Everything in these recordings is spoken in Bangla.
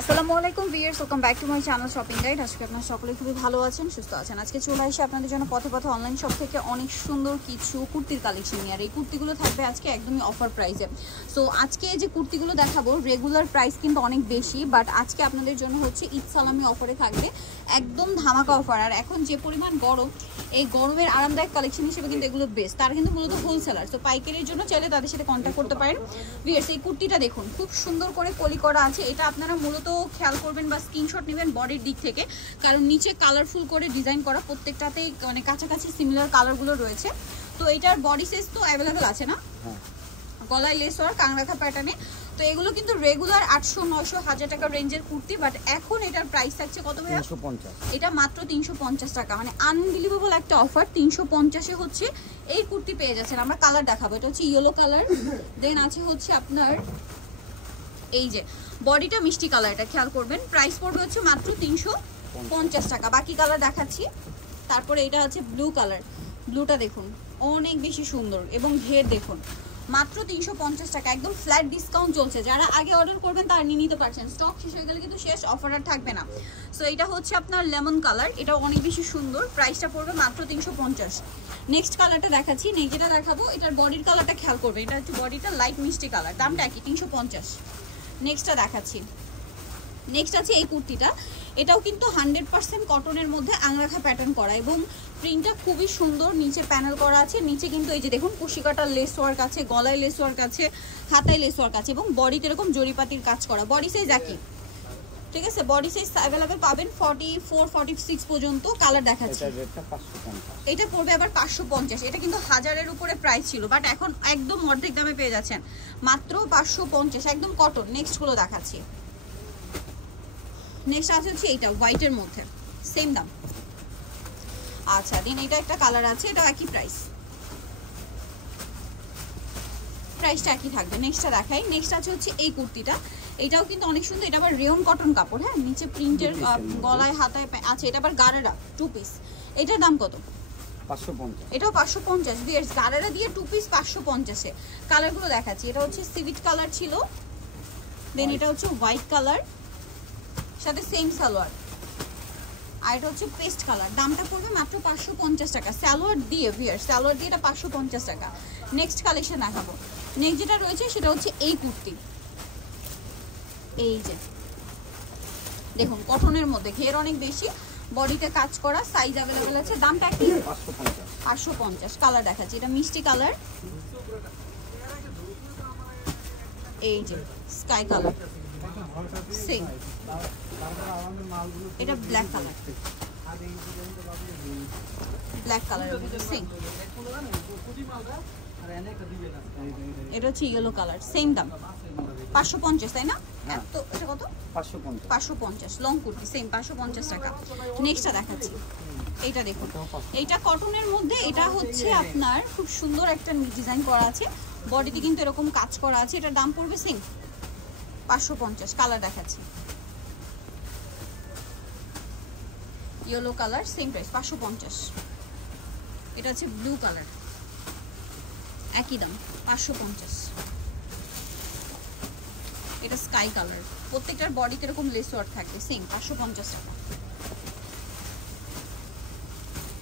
আসসালামু আলাইকুম viewers, welcome back to my channel shopping guide. আজকে আপনারা সকলে খুবই ভালো আছেন, সুস্থ আছেন। আজকে চলে আসি আপনাদের জন্য পথে পথে অনলাইন শপ থেকে অনেক সুন্দর কিছু কুর্তির কালেকশন নিয়ে। আর এই কুর্তিগুলো থাকবে আজকে একদমই অফার প্রাইসে। সো আজকে যে কুর্তিগুলো দেখাবো রেগুলার প্রাইস কিন্তু অনেক বেশি, বাট আজকে আপনাদের জন্য হচ্ছে ঈদ সালামি অফারে থাকবে, একদম ধামাকা অফার। আর এখন যে পরিমাণ গরম, এই গরমের আরামদায়ক কালেকশন হিসেবে কিন্তু এগুলো বেস্ট। তারা কিন্তু মূলত হোলসেলার, তো পাইকারির জন্য চাইলে তাদের সাথে কন্ট্যাক্ট করতে পারেন। ভিউয়ার্স, এই কুর্তিটা দেখুন, খুব সুন্দর করে কলি করা আছে। এটা আপনারা মূলত খেয়াল করবেন বা স্ক্রিনশট নেবেন বডির দিক থেকে, কারণ নিচে কালারফুল করে ডিজাইন করা, প্রত্যেকটাতেই মানে কাছাকাছি সিমিলার কালারগুলো রয়েছে। তো এটার বডি সাইজ তো অ্যাভেলেবেল আছে না, গলায় লেস ওয়ার্ক কাংরাখা প্যাটার্নে। তো এগুলো কিন্তু রেগুলার 800, 900, 1000 টাকা রেঞ্জের কুর্তি, বাট এখন এটার প্রাইস থাকছে কত ভাইয়া? 350। এটা মাত্র 350 টাকা, মানে আনবিলিভেবল একটা অফার। 350-এ হচ্ছে এই কুর্তি পেয়ে যাচ্ছেন। আমরা কালার দেখাবো, এটা হচ্ছে ইয়েলো কালার, দেন আছে হচ্ছে আপনার এই যে বডিটা মিষ্টি কালার, এটা খেয়াল করবেন। প্রাইস পড়বে হচ্ছে মাত্র 350 টাকা। বাকি কালার দেখাচ্ছি। তারপরে এটা হচ্ছে ব্লু কালার, ব্লুটা দেখুন অনেক বেশি সুন্দর এবং ঘের দেখুন, মাত্র 350 টাকা, একদম ফ্ল্যাট ডিসকাউন্ট চলছে। যারা আগে অর্ডার করবেন তারা নিয়ে নিতে পারছেন, স্টক শেষ হয়ে গেলে কিন্তু শেষ, অফার আর থাকবে না। সো এটা হচ্ছে আপনার লেমন কালার, এটা অনেক বেশি সুন্দর, প্রাইসটা পড়বে মাত্র 350। নেক্সট কালারটা দেখাচ্ছি, যেটা দেখাবো এটার বডির কালারটা খেয়াল করবে, এটা হচ্ছে বডিটা লাইট মিষ্টি কালার, দামটা একই 350। নেক্সটটা দেখাচ্ছি, নেক্সট আছে এই কুর্তিটা, এটাও কিন্তু 100% কটনের মধ্যে আংরাখা প্যাটার্ন করা এবং প্রিন্টটা খুবই সুন্দর, নিচে প্যানেল করা আছে। নিচে কিন্তু এই যে দেখুন কুশিকাটার লেস ওয়ার্ক আছে, গলায় লেস ওয়ার্ক আছে, হাতায় লেস ওয়ার্ক আছে এবং বডিতে এরকম জরিপাতির কাজ করা। বডি সাইজ একই, ঠিক আছে? বডি সাইজ অ্যাভেলেবেল পাবেন 44, 46 পর্যন্ত। কালার দেখাচ্ছি, এটা পড়বে আবার 550। এটা কিন্তু 1000-এর উপরে প্রাইস ছিল, বাট এখন একদম অর্ধেক দামে পেয়ে যাচ্ছেন, মাত্র 550, একদম কটন। নেক্সট গুলো দেখাচ্ছি। নেক্সট আছে হচ্ছে এইটা হোয়াইটের মধ্যে, সেম দাম। আচ্ছা, দেন এটা একটা কালার আছে, এটা একই প্রাইস, প্রাইসটা একই থাকবে। নেক্সটটা দেখাই। নেক্সট আছে হচ্ছে এই কুর্তিটা, এটাও কিন্তু অনেক সুন্দর, এটা আবার রেয়ন কটন কাপড়, হ্যাঁ, নিচে প্রিন্টের, গলায় হাতায় আছে। এটা আবার গারারা 2 পিস, এটার দাম কত? 550। এটাও 550। ভিউয়ার্স, গারারা দিয়ে 2 পিস 550-এ। কালারগুলো দেখাচ্ছি, এটা হচ্ছে সিভিট কালার ছিল, দেন এটা হচ্ছে হোয়াইট কালার, সাথে সেম সালোয়ার, আর এটা হচ্ছে পেস্ট কালার। দামটা পড়বে মাত্র 550 টাকা সালোয়ার দিয়ে। ভিউয়ার্স, সালোয়ার দিয়ে এটা 550 টাকা। নেক্সট কালেকশন দেখাবো। নেক্সট যেটা রয়েছে সেটা হচ্ছে এই কুর্তি, এই যে দেখুন কটনের মধ্যে ঘের অনেক বেশি, বডিতে কাজ করা, সাইজ অ্যাভেলেবেল আছে। দামটা কি? 550। কালার দেখাচ্ছি, এটা মিষ্টি কালার, এই যে স্কাই কালার, সেম। এটা ব্ল্যাক কালার, ব্ল্যাক কালারের মধ্যে সেম। এটা হচ্ছে ইয়েলো কালার, সেম দাম 550, তাই না? তো এটা কত? 550 লং কুর্তি, সেম 550 টাকা। নেক্সটটা দেখাচ্ছি, এইটা দেখুন, এইটা কটনের মধ্যে, এটা হচ্ছে আপনার খুব সুন্দর একটা ডিজাইন করা আছে, বডিতে কিন্তু এরকম কাজ করা আছে। এটার দাম পড়বে সেম 550। কালার দেখাচ্ছি, ইয়েলো কালার, সেম প্রাইস 550। এটা হচ্ছে ব্লু কালার, একই দাম 550। এটা স্কাই কালার, প্রত্যেকটার বডিতে এরকম লেস ওয়ার্ক থাকে, সেম 550 টাকা।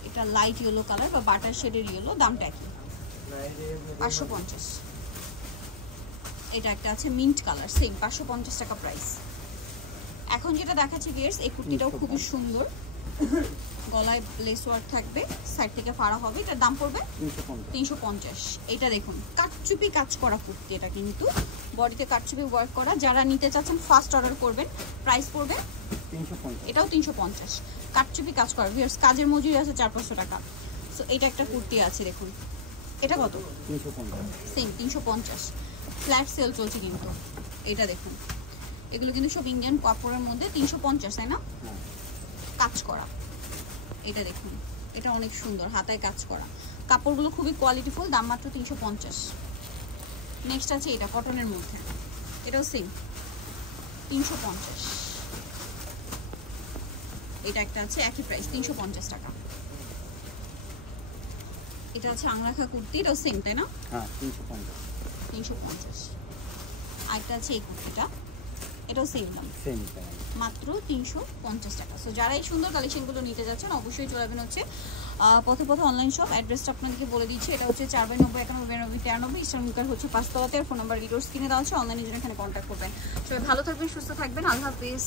এটা লাইট ইয়েলো কালার বা বাটার শেডের ইয়েলো, দামটা একই 550। এটা একটা আছে মিন্ট কালার, সেম 550 টাকা প্রাইস। এখন যেটা দেখাচ্ছি ভিউয়ার্স, এই কুর্তিটাও খুবই সুন্দর, গলায় লেস ওয়ার্ক থাকবে, সাইড থেকে ফাড়া হবে। এটার দাম পড়বে 350। এটা দেখুন কাটচুপি কাজ করা কুর্তি, এটা কিন্তু বডিতে কাটচুপি ওয়ার্ক করা। যারা নিতে চাচ্ছেন ফার্স্ট অর্ডার করবেন, প্রাইস পড়বে 350। এটাও 350, কাটচুপি কাজ করা। ভিউয়ার্স, কাজের মজুরি আছে 400-500 টাকা। সো এটা একটা কুর্তি আছে দেখুন, এটা কত? 350, সেম 350। ফ্ল্যাট সেল চলছে কিন্তু। এটা দেখুন, এগুলো কিন্তু সব ইন্ডিয়ান কাপড়ের মধ্যে, 350, তাই না? কাজ করা। এটা দেখুন, এটা অনেক সুন্দর, হাতায় কাজ করা, কাপড়গুলো খুবই কোয়ালিটিফুল, দাম মাত্র 350। নেক্সট আছে এটা কটনের মধ্যে, এটাও সেম 350। এটা একটা আছে একই প্রাইস 350 টাকা। এটা আছে আংরাখা কুর্তি, এটাও সেম, তাই না? হ্যাঁ, 350। আরেকটা আছে এই কুর্তিটা, এটাও সেম দাম, মাত্র 350 টাকা। সো যারা এই সুন্দর কালেকশনগুলো নিতে যাচ্ছেন অবশ্যই চলে যাবেন হচ্ছে পথে পথে অনলাইন শপ। অ্যাড্রেসটা আপনাদেরকে বলে দিচ্ছি, এটা হচ্ছে 4/90-91-92-93 ইস্টার্ন মিকার হচ্ছে 5 তলাতে। ফোন নাম্বার ভিডিওর স্ক্রিনে দেওয়া আছে, অনলাইনের জন্য এখানে কন্ট্যাক্ট করবেন। সবাই ভালো থাকবেন, সুস্থ থাকবেন, আল্লাহ হাফেজ।